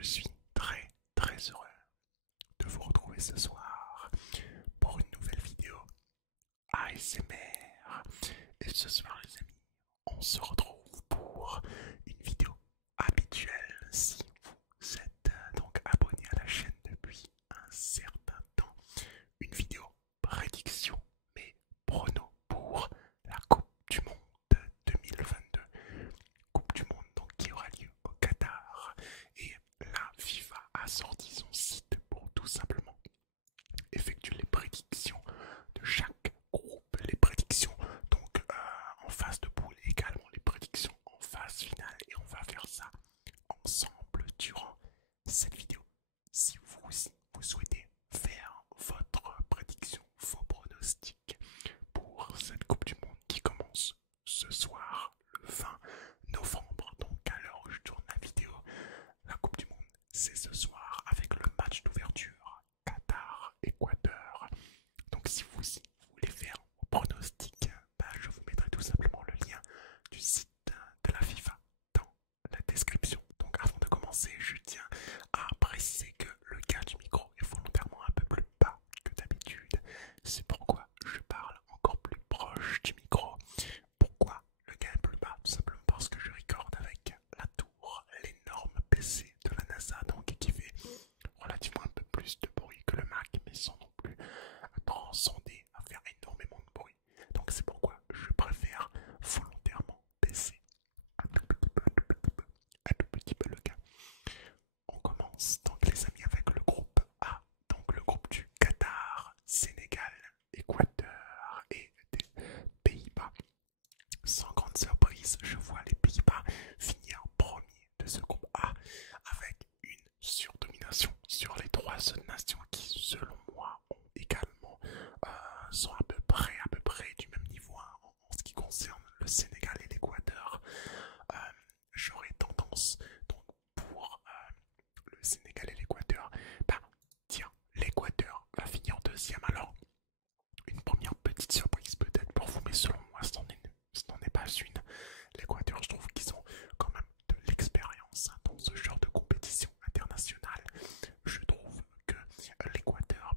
Je suis très heureux de vous retrouver ce soir pour une nouvelle vidéo ASMR. Et ce soir les amis, on se retrouve pour une vidéo habituelle. Si vous êtes donc abonné à la chaîne depuis un certain temps, une vidéo prédiction, mais prono pour la Coupe du Monde 2022. Coupe du Monde donc qui aura lieu au Qatar. Et la FIFA a sorti son site pour tout simplement effectuer les prédictions de chaque groupe, les prédictions donc en phase de poule, et également les prédictions en phase finale, et on va faire ça ensemble durant cette vidéo. Si vous aussi vous souhaitez faire votre prédiction, vos pronostics pour cette Coupe du Monde qui commence ce soir le 20 novembre, donc à l'heure où je tourne la vidéo, la Coupe du Monde c'est ce soir avec le match d'ouverture Qatar-Équateur. Donc si vous aussi voulez faire vos pronostics, je vous mettrai tout simplement le lien du site de la FIFA dans la description. Donc avant de commencer, je tiens à préciser que le gain du micro est volontairement un peu plus bas que d'habitude. C'est pourquoi je parle encore plus proche du micro. Pourquoi le gain est plus bas? Tout simplement parce que je recorde avec la tour, l'énorme PC de la NASA, donc qui fait relativement un peu plus de bruit que le Mac, mais sans non plus transcender à faire énormément de bruit. Donc c'est pourquoi je préfère volontairement baisser un tout petit peu le gain. On commence donc les amis avec le groupe A, donc le groupe du Qatar, Sénégal, Équateur et des Pays-Bas. Sans grande surprise, je vois les Pays-Bas finir premier de ce groupe A avec une surdomination sur les trois autres nations qui, selon moi, ont également sont à peu près du même niveau hein, en ce qui concerne le Sénégal et l'Équateur. J'aurais tendance donc pour le Sénégal et l'Équateur, tiens, l'Équateur va finir deuxième. Alors, une première petite surprise peut-être pour vous, mais selon moi, ce n'en est pas une. L'Équateur, je trouve qu'ils ont quand même de l'expérience dans ce genre de compétition internationale. Je trouve que l'Équateur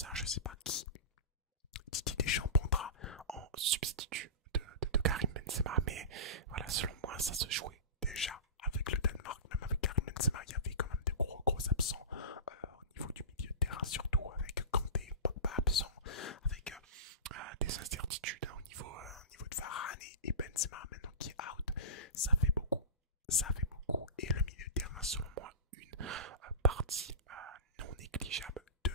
ça, je sais pas qui. Didier Deschamps prendra en substitut de Karim Benzema, mais voilà, selon moi, ça se jouait déjà avec le Danemark, même avec Karim Benzema, il y avait quand même de gros absents au niveau du milieu de terrain, surtout avec Kanté, Pogba absent, avec des incertitudes au niveau de Varane et Benzema maintenant qui est out. Ça fait beaucoup, ça fait beaucoup, et le milieu de terrain, selon moi, une partie non négligeable de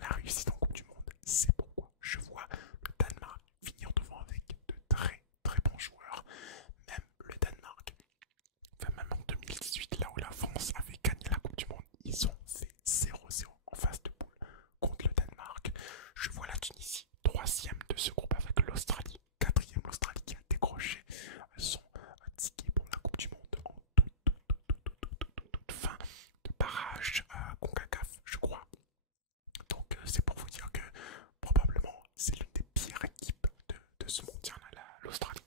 la réussite en Coupe du Monde. C'est pourquoi je vois le Danemark finir devant avec de très bons joueurs. Même le Danemark, enfin même en 2018, là où la France avait gagné la Coupe du Monde, ils ont fait 0-0 en phase de poule contre le Danemark. Je vois la Tunisie, troisième de ce groupe avec l'Australie, quatrième l'Australie qui a décroché son ticket pour la Coupe du Monde en toute fin de barrage CONCACAF, je crois. Donc c'est pour vous dire que probablement c'est l'une des pires équipes de ce mondial, l'Australie.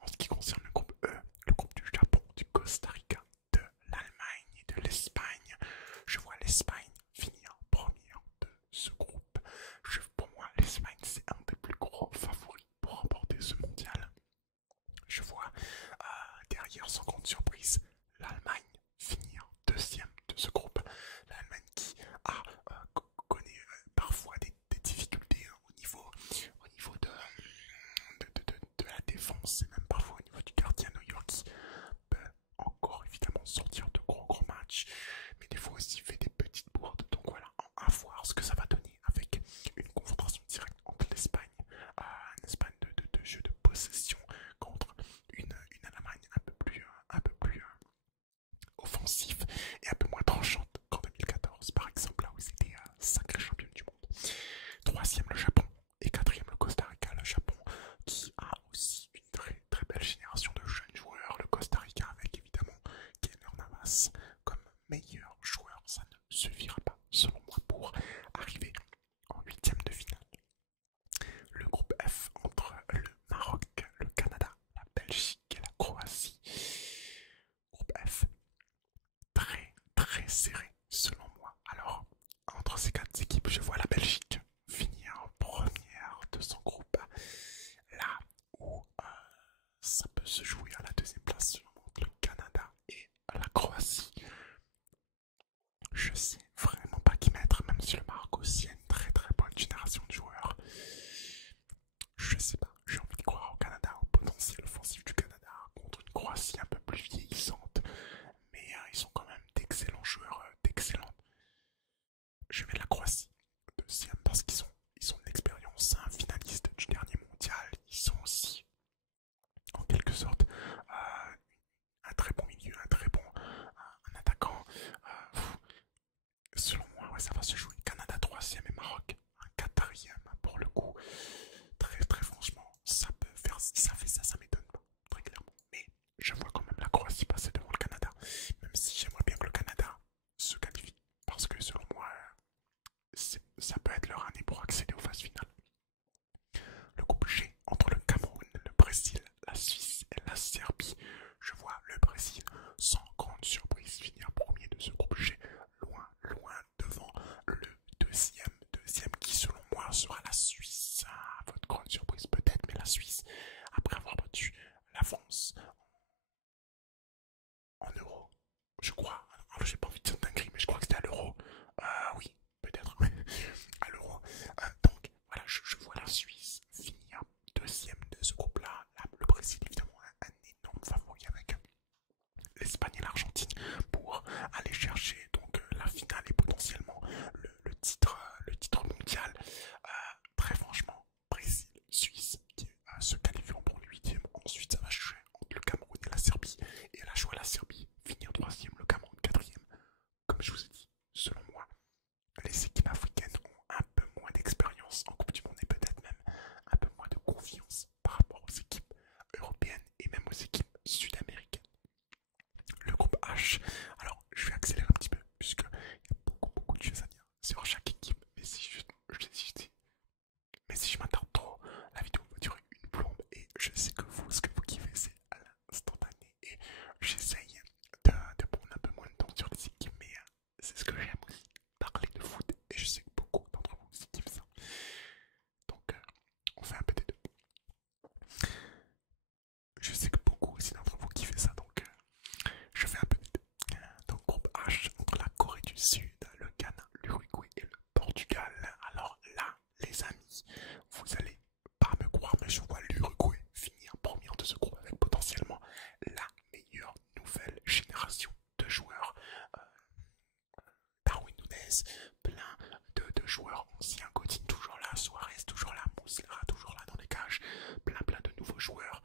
En ce qui concerne le groupe E, le groupe du Japon, du Costa Rica, de l'Allemagne et de l'Espagne, je vois l'Espagne finir première de ce groupe. Pour moi, l'Espagne c'est un des plus gros favoris pour remporter ce mondial. Je vois derrière, sans grande surprise, l'Allemagne finir deuxième de ce groupe. L'Allemagne qui a connaît parfois des difficultés au niveau de la défense et même parfois au niveau du gardien New York qui peut encore évidemment sortir de gros matchs, mais des fois aussi fait des petites bourdes. Donc voilà, à voir ce que ça va donner avec une confrontation directe entre l'Espagne, une Espagne de jeu de possession contre une Allemagne un peu plus offensif et un peu moins tranchante qu'en 2014 par exemple, là où ils étaient sacrés champions du monde. Troisième le Japon et quatrième le Costa Rica. Le Japon qui a aussi une très belle génération de jeunes joueurs. Le Costa Rica avec évidemment Keylor Navas comme meilleur joueur. Ça ne suffira pas selon moi pour arriver en huitième de finale. Le groupe F entre le Maroc, le Canada, la Belgique et la Croatie. Groupe F très serré selon moi. Alors, entre ces quatre équipes, je vois la Belgique finir première de son groupe. Là où ça peut se jouer à la deuxième place selon moi entre le Canada et la Croatie. Je sais vraiment pas qui mettre, même si le Maroc aussi a une très bonne génération de joueurs. Je sais pas, j'ai envie de croire au Canada, au potentiel offensif du Canada contre une Croatie un peu plus vieillissante, mais ils sont quand même d'excellents joueurs, d'excellents. Je mets la Croatie deuxième parce ils ont de l'expérience, un finaliste du dernier mondial, ils sont aussi en quelque sorte un très bon milieu, un très bon un attaquant. Selon moi, ouais, ça va se jouer. Canada troisième et Maroc un quatrième pour le coup. Très franchement, ça peut faire. Si ça fait ça, ça m'étonne pas, très clairement. Mais je vois quand même la Croatie passer devant le Canada. Même si j'aimerais bien que le Canada se qualifie. Parce que selon moi, ça peut être leur année pour accéder aux phases finales. Le groupe G entre le Cameroun, le Brésil, la Suisse et la Serbie. Je vois le Brésil sans grande surprise finir premier de ce groupe G, loin devant le deuxième qui selon moi sera la Suisse. Votre grande surprise peut-être, mais la Suisse, après avoir battu la France en euro, je crois. Alors j'ai pas envie de dire dinguerie, mais je crois que c'était à l'euro. Oui, peut-être. À l'euro. Donc voilà, je vois la Suisse finir deuxième de ce groupe-là. Le Brésil évidemment un énorme favori avec l'Espagne et l'Argentine pour aller chercher donc la finale et potentiellement le titre mondial. Très franchement, Brésil, Suisse qui se qualifieront pour le huitième. Ensuite, ça va jouer entre le Cameroun et la Serbie. Et là, je vois la Serbie finir troisième, le Cameroun quatrième. Comme je vous ai dit, selon moi, les équipes africaines ont un peu moins d'expérience en Coupe du Monde et peut-être même un peu moins de confiance par rapport aux équipes européennes et même aux équipes sud-américaines. Le groupe H, alors je vais accélérer un petit peu puisqu'il y a beaucoup de choses à dire sur chaque équipe, mais si je m'attarde trop, la vidéo va durer une plombe et je sais que vous, ce que vous kiffez c'est à l'instantané et j'essaye de prendre un peu moins de temps sur les équipes, mais c'est ce que j'aime aussi, parler de foot, et je sais que beaucoup d'entre vous aussi Davis, plein de joueurs anciens. Godin toujours là, Suarez toujours là, Muslera toujours là dans les cages, plein de nouveaux joueurs.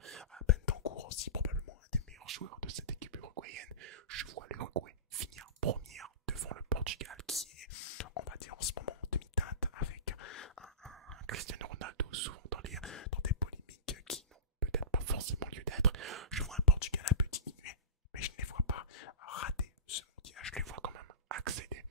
Bentancur aussi probablement un des meilleurs joueurs de cette équipe uruguayenne. Je vois l'Uruguay finir première devant le Portugal qui est, on va dire en ce moment, en demi-teinte avec un Cristiano Ronaldo souvent dans des polémiques qui n'ont peut-être pas forcément lieu d'être. Je vois un Portugal un peu diminué, mais je ne les vois pas rater ce mondial. Je les vois quand même accéder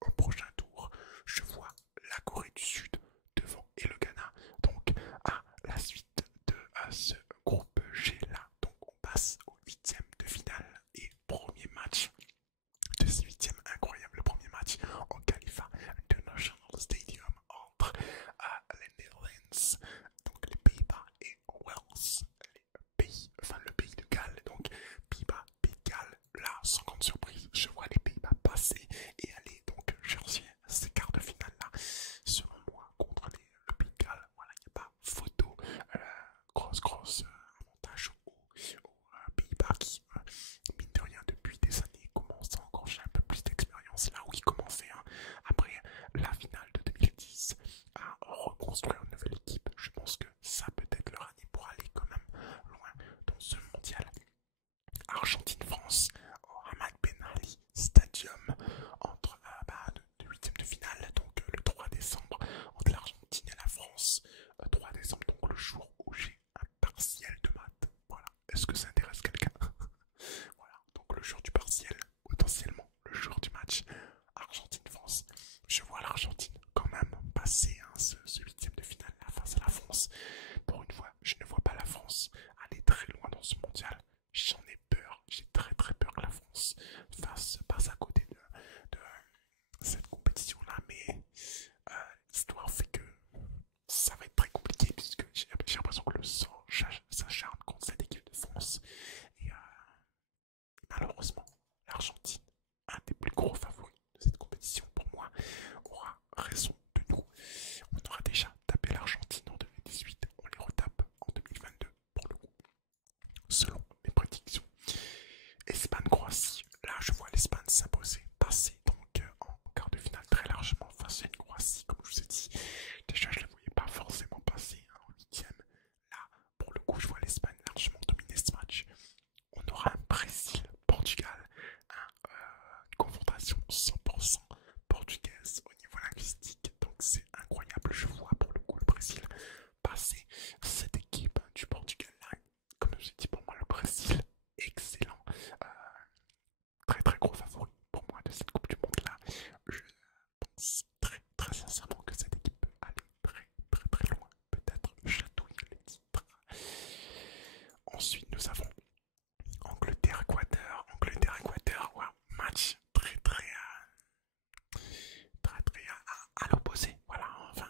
au prochain tour. Je vois la Corée du Sud devant et le Ghana. Donc à la suite de ce groupe G là, donc on passe au huitième de finale et premier match de ce huitième incroyable, le premier match au Khalifa International Stadium entre les Netherlands, donc les Pays-Bas et Wales, le pays de Galles, donc Pays-Bas, Pays de Galles. Là, sans grande surprise, je vois les Pays-Bas passer et aller donc chercher ces quarts de finale là, selon moi, contre le Pays de Galles. Voilà, il n'y a pas photo, grosse avantage aux Pays-Bas qui, mine de rien, depuis des années, commencent à engranger un peu plus d'expérience là où ils commençaient, hein, après la finale de 2010 à reconstruire une nouvelle équipe. Je pense que ça peut être leur année pour aller quand même loin dans ce mondial. Argentine-France au Hamad Ben Ali Stadium entre de huitième de finale, donc le 3 décembre, entre l'Argentine et la France. 3 décembre, donc le jour où j'ai un partiel de maths. Voilà. Est-ce que ça intéresse quelqu'un? Voilà, donc le jour du partiel, potentiellement le jour du match Argentine-France. Je vois l'Argentine quand même passer, hein, ce huitième de finale là, face à la France. Pour une fois, je ne vois pas la France aller très loin dans ce mondial. J'en ai peur, j'ai très peur que la France passe à côté de cette compétition-là, mais l'histoire fait que ça va être très compliqué puisque j'ai l'impression que le sang s'acharne contre cette équipe de France. Et malheureusement, l'Argentine, un des plus gros favoris de cette compétition pour moi, aura raison de nous. On aura déjà tapé l'Argentine en 2018, on les retape en 2022 pour le coup, selon mes prédictions. Espagne-Croatie, là je vois l'Espagne s'imposer, passer donc en quart de finale très largement face à une Croatie, comme je vous ai dit. Déjà je ne la voyais pas forcément passer, hein, en huitième. Là, pour le coup, je vois l'Espagne largement dominer ce match. On aura un Brésil-Portugal, une confrontation 100% portugaise au niveau linguistique. Donc c'est incroyable, je vois pour le coup le Brésil passer cette équipe du Portugal là. Comme je vous ai dit, pour moi le Brésil, excellent. Très gros favori pour moi de cette Coupe du Monde là. Je pense très sincèrement que cette équipe peut aller très loin. Peut-être chatouiller les titres. Ensuite nous avons Angleterre-Équateur. Angleterre-Équateur, wow, match très à l'opposé. Voilà, enfin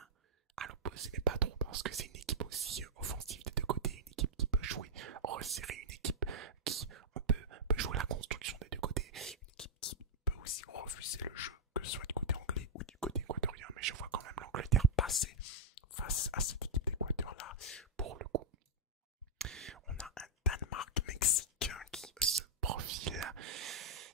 à l'opposé, mais pas trop parce que c'est une équipe aussi offensive des deux côtés, une équipe qui peut jouer resserré, une équipe qui peut jouer la construction des deux côtés, une équipe qui peut aussi refuser le jeu, que ce soit du côté anglais ou du côté équatorien. Mais je vois quand même l'Angleterre passer face à cette équipe d'Équateur là. Pour le coup, on a un Danemark-Mexique qui se profile.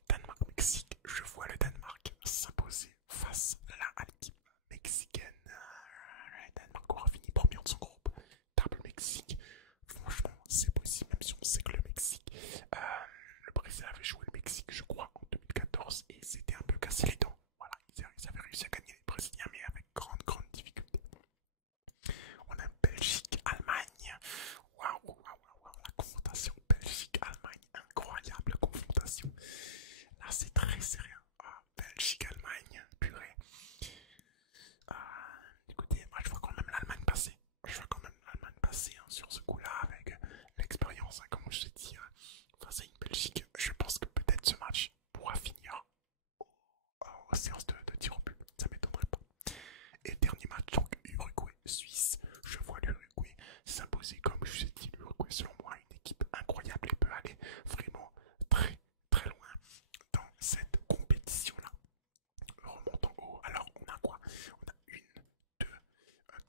Danemark-Mexique, je vois le Danemark s'imposer face là à l'équipe mexicaine. Le Danemark aura fini premier de son groupe. Table Mexique, franchement, c'est possible, même si on sait que le Mexique, le Brésil avait joué le Mexique, je crois, en 2014 et c'était un peu cassé les dents. Voilà, ils avaient réussi à gagner les Brésiliens, mais avec grande difficulté. On a Belgique-Allemagne. Waouh, la confrontation Belgique-Allemagne, incroyable confrontation. Là, c'est très sérieux. Belgique-Allemagne, purée. Écoutez, moi je vois quand même l'Allemagne passer. Je vois quand même l'Allemagne passer, hein, sur ce coup-là avec l'expérience, hein, comme je l'ai dit, face à une Belgique. Je pense que peut-être ce match pourra finir aux séances de tir au but. Ça m'étonnerait pas. Et dernier match, donc Uruguay-Suisse. Je vois l'Uruguay s'imposer, comme je vous ai dit, l'Uruguay selon moi une équipe incroyable et peut aller vraiment très loin dans cette compétition-là. Remontant haut, alors on a quoi? On a une, deux,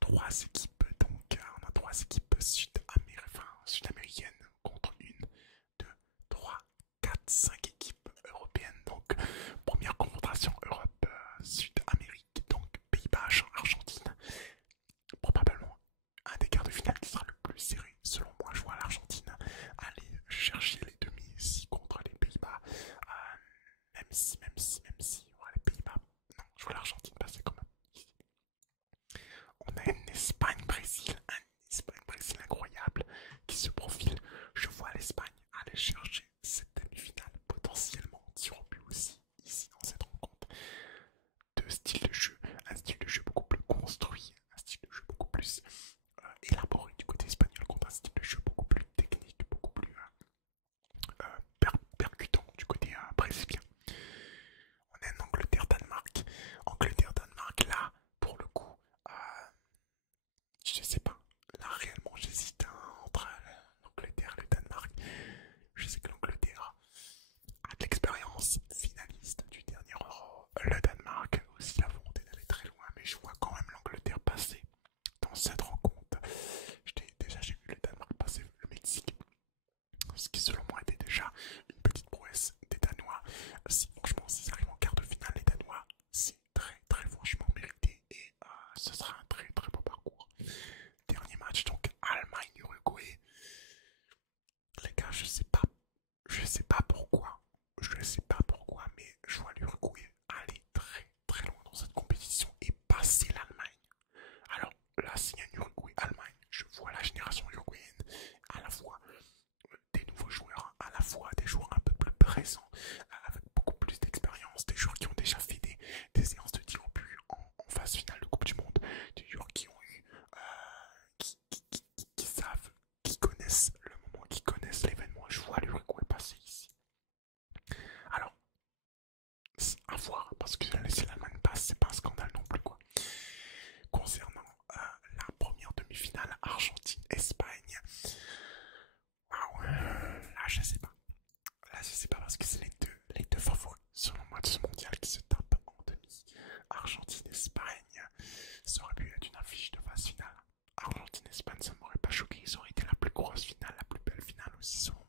trois équipes, donc on a trois équipes sud-américaines contre une, deux, trois, quatre, cinq équipes européennes. Donc première confrontation Europe-Sud-Amérique. sais pas pourquoi. Je sais pas pourquoi, mais je vois l'Uruguay aller très très loin dans cette compétition et passer l'Allemagne. Alors là, s'il y a une Uruguay-Allemagne, je vois la génération uruguayenne à la fois des nouveaux joueurs, à la fois des joueurs un peu plus présents, avec beaucoup plus d'expérience, des joueurs qui ont déjà fait des séances de tir au but en phase finale de Coupe du Monde, des joueurs qui ont eu, qui savent, qui connaissent le moment, qui connaissent l'événement. Je vois l'Uruguay passer ici. Alors, à voir, parce que si l'Allemagne passe, c'est pas un scandale non plus, quoi. Concernant la première demi-finale Argentine-Espagne, waouh, là je sais pas. Là je sais pas parce que c'est les deux favoris selon moi de ce mondial qui se tapent en demi. Argentine-Espagne, ça aurait pu être une affiche de phase finale. Argentine-Espagne, ça m'aurait pas choqué, ça aurait été la plus grosse finale, la plus belle finale aussi selon